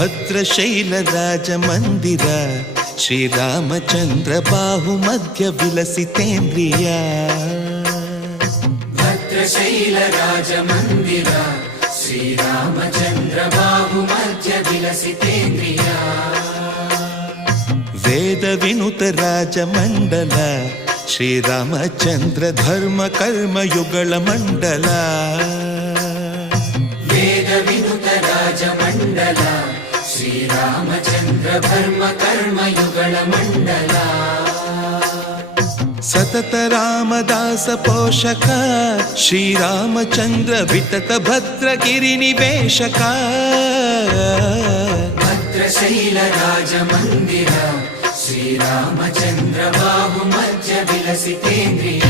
ಭದ್ರಶೈಲ ರಾಜ ಮಂದಿರ ಶ್ರೀರಾಮಚಂದ್ರ ಬಾಹು ಮಧ್ಯ ವಿಲಸಿತೇಂದ್ರಿಯ ಭದ್ರಶೈಲ ರಾಜ ಮಂದಿರ ಶ್ರೀರಾಮಚಂದ್ರ ಬಾಹು ಮಧ್ಯ ವಿಲಸಿತೇಂದ್ರಿಯ ವೇದ ವಿನುತ ರಾಜ ಮಂಡಲ ಶ್ರೀರಾಮಚಂದ್ರ ಧರ್ಮ ಕರ್ಮ ಯುಗಳ ಮಂಡಲ ವೇದ ವಿನುತ ರಾಜ ಮಂಡಲ ಶ್ರೀರಾಮಚಂದ್ರ ಧರ್ಮ ಕರ್ಮ ಯುಗಳ ಮಂಡಲ ಸತತ ರಾಮದಾಸ ಪೋಷಕ ಶ್ರೀರಾಮಚಂದ್ರ ವಿತತ ಭದ್ರಗಿರಿ ನಿವೇಶಕ ಭದ್ರಶೈಲ ರಾಜ ಮಂದಿರ ಶ್ರೀರಾಮಚಂದ್ರ ಬಾಹು ಮಧ್ಯ ವಿಲಸಿತೇಂದ್ರಿಯ